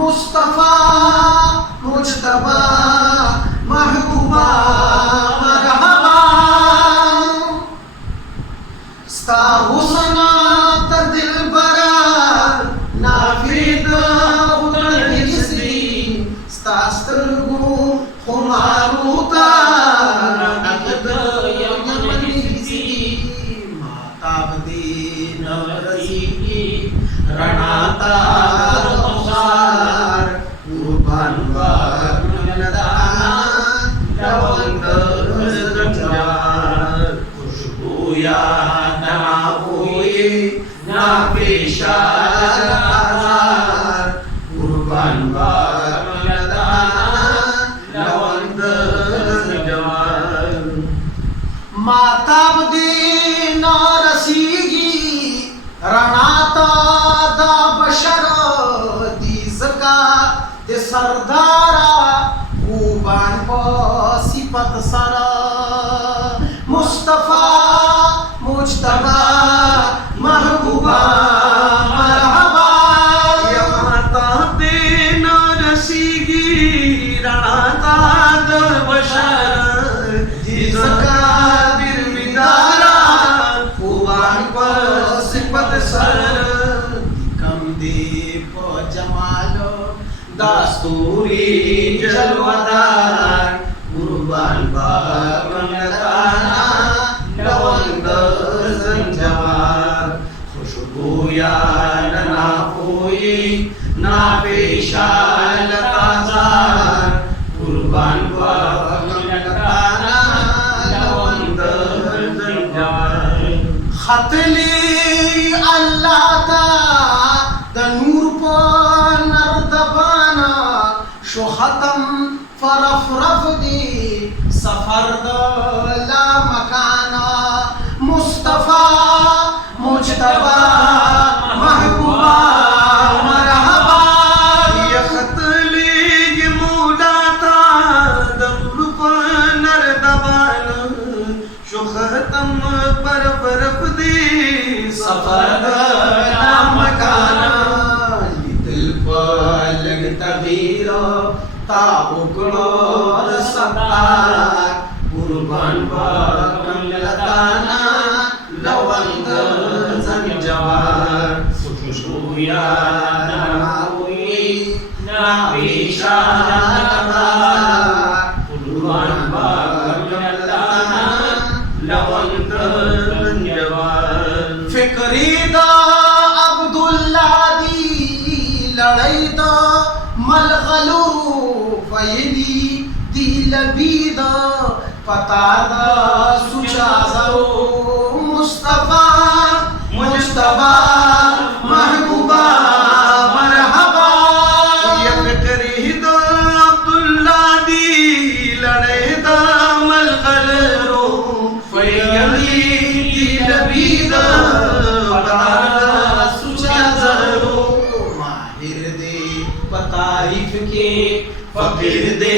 मुस्तफा मुजतबा महबूबा मरहबा स्ता हुस्ना त दिलबरा नाफिद उतन हिस्सी स्ता स्तरगु खुमारूता अगद यमन हिस्सी माताबदी नवरसी रणाता तौसार कुर्बान बागनदाना लवंग जंजार खुशबूया ना होए ना पेशार कुर्बान बागनदाना लवंग जंजार माताबदी नरसीगी रणाता दा बशर दीजका दे सरदारा खूबान को सिपत सरा मुस्तफा मुजतबा महबूबा मरहबा या माता दे नरसीगी रणाता दा बशर दीजका दिलदारा खूबान को सिपत सर कम दीप जमालो दास्तूरी जलवादार कुर्बान बागनदाना लवंग जंजार खुशबूया ना होए ना पेशाल ताजार कुर्बान बागनदाना लवंग जंजार खतली अल्लाह ता द नूर पर नरदबाना शो खतम फरफ दी सफर द ला मकाना मुस्तफा मुजतबा महबूबा मरहबा या खतली मूला ता द नूर पर नरदबाना शो खतम बरफ दी सफर नाम मकाना दिल पर लगता वीरो ता उकड़ो सतार कुर्बान बागनदाना लवंग जंजार खुशबूया ना होए ना पेशाल कुर्बान बागनदाना लवंग जंजार फिक्रीदा अब्दुल्ला दी लड़ाई दा मलगलू फयदी दी लबीदा पता दा सुचाजो मुस्तफा मुजतबा महबूबा मरहबा या फिक्रीदा अब्दुल्ला दी लड़ाई दा मलगलू फयदी दी लबीदा तारीफ के फकीर दे